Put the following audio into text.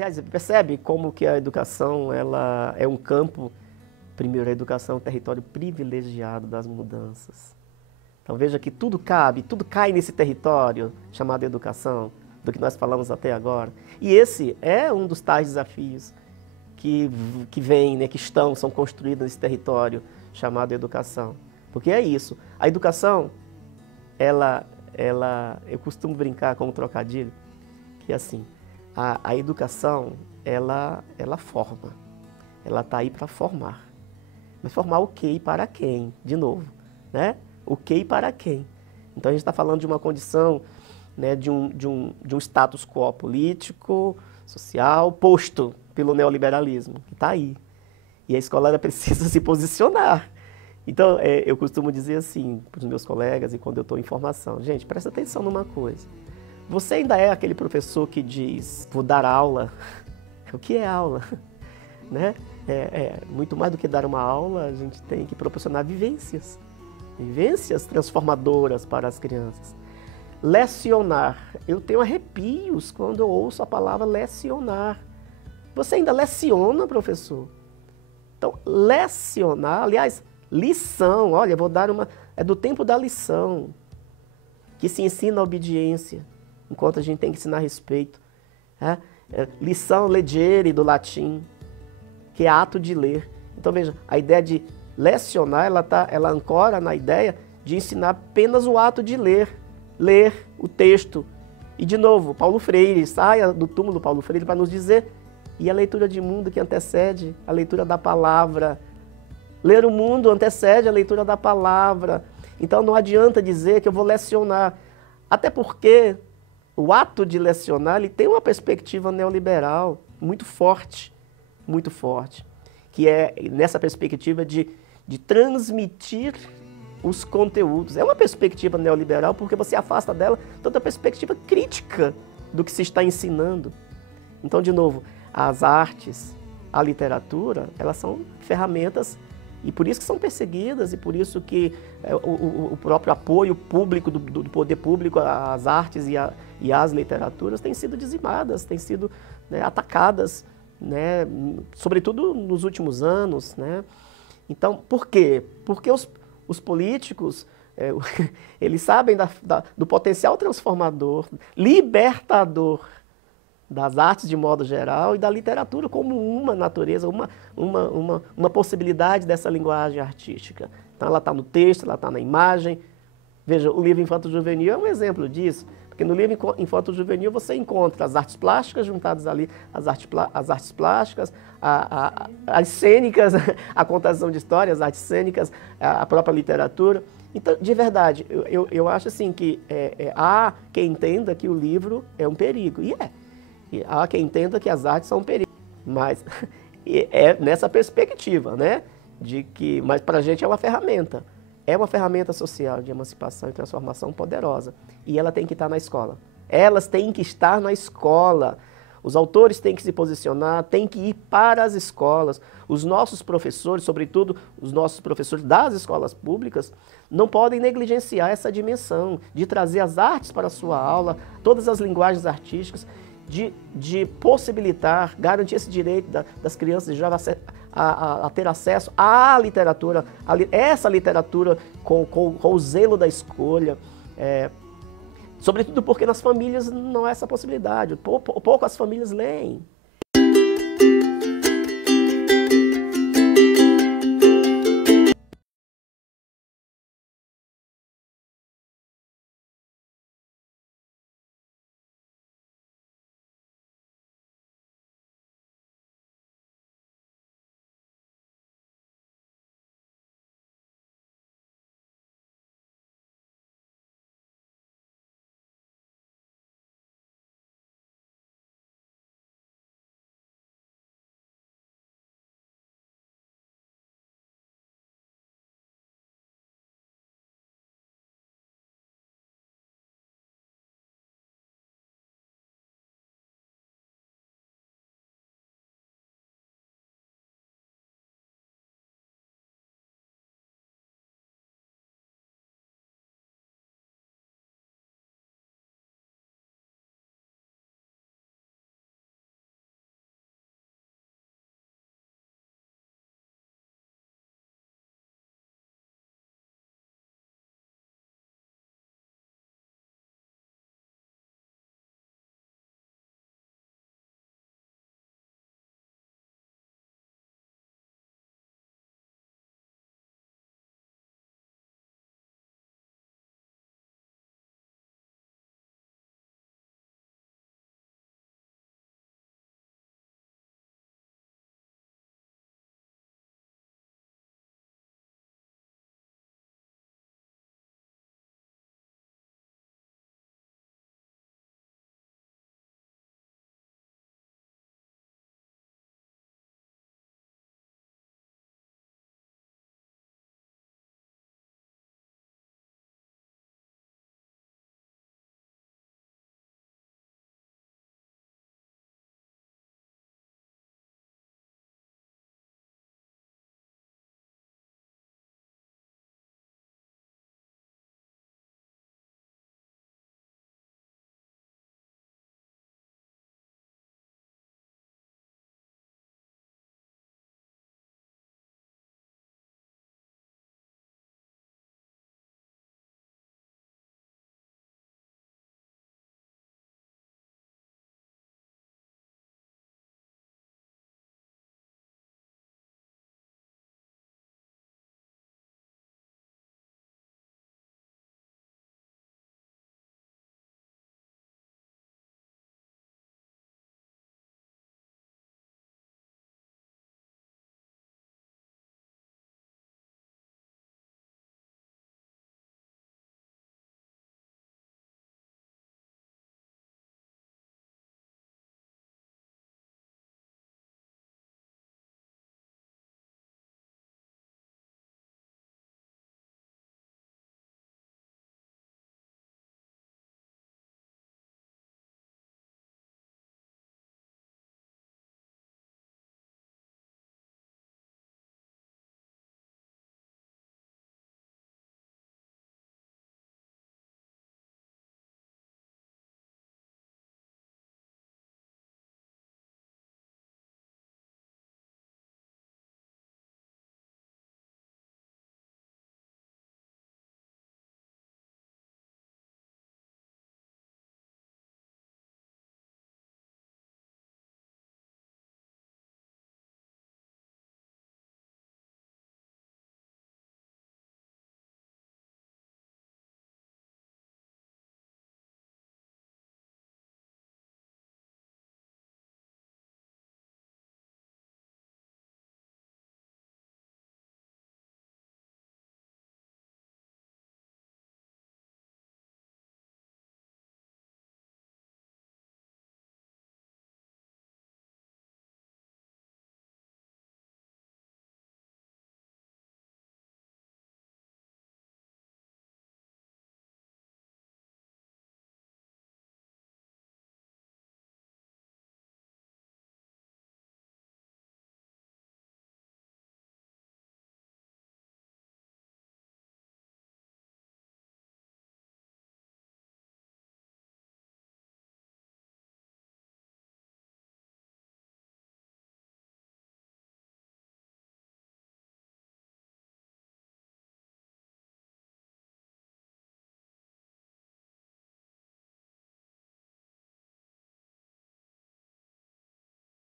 Aliás, percebe como que a educação ela é um campo, primeiro, a educação é um território privilegiado das mudanças. Então veja que tudo cabe, tudo cai nesse território chamado educação, do que nós falamos até agora. E esse é um dos tais desafios que vêm, né, que são construídos nesse território chamado educação. Porque é isso, a educação, eu costumo brincar com um trocadilho, que é assim, a educação, ela forma, ela está aí para formar. Mas formar o quê e para quem? De novo, né? O quê e para quem? Então a gente está falando de uma condição, né, de um status quo político, social, posto pelo neoliberalismo, que está aí. E a escola ela precisa se posicionar. Então eu costumo dizer assim para os meus colegas e quando eu estou em formação, gente, presta atenção numa coisa. Você ainda é aquele professor que diz, vou dar aula. O que é aula? Né? Muito mais do que dar uma aula, a gente tem que proporcionar vivências transformadoras para as crianças. Lecionar, eu tenho arrepios quando eu ouço a palavra lecionar. Você ainda leciona, professor? Então, lecionar, aliás, lição, olha, vou dar é do tempo da lição, que se ensina a obediência, enquanto a gente tem que ensinar respeito. Lição leggere do latim, que é ato de ler. Então veja, a ideia de lecionar, ela ancora na ideia de ensinar apenas o ato de ler o texto. E de novo, Paulo Freire, saia do túmulo do Paulo Freire para nos dizer, e a leitura de mundo que antecede a leitura da palavra. Ler o mundo antecede a leitura da palavra. Então não adianta dizer que eu vou lecionar, até porque o ato de lecionar ele tem uma perspectiva neoliberal muito forte, que é nessa perspectiva de transmitir os conteúdos. É uma perspectiva neoliberal porque você afasta dela toda a perspectiva crítica do que se está ensinando. Então, de novo, as artes, a literatura, elas são ferramentas e por isso que são perseguidas e por isso que o próprio apoio público do poder público às artes e às literaturas tem sido dizimadas, tem sido, né, atacadas, né, sobretudo nos últimos anos, né? Então, por quê? Porque os políticos, eles sabem do potencial transformador, libertador das artes de modo geral e da literatura como uma natureza, uma possibilidade dessa linguagem artística. Então ela está no texto, ela está na imagem. Veja, o livro Infanto-Juvenil é um exemplo disso, porque no livro Infanto-Juvenil você encontra as artes plásticas juntadas ali, as artes plásticas, as cênicas, a contação de histórias, as artes cênicas, a própria literatura. Então, de verdade, eu acho assim que há quem entenda que o livro é um perigo, e há quem entenda que as artes são um perigo, mas é nessa perspectiva, né? Mas para a gente é uma ferramenta social de emancipação e transformação poderosa, e ela tem que estar na escola. Elas têm que estar na escola. Os autores têm que se posicionar, têm que ir para as escolas. Os nossos professores, sobretudo os nossos professores das escolas públicas, não podem negligenciar essa dimensão de trazer as artes para a sua aula, todas as linguagens artísticas, de possibilitar, garantir esse direito das crianças de a ter acesso à literatura, essa literatura com o zelo da escolha, sobretudo porque nas famílias não há essa possibilidade, pouco as famílias leem.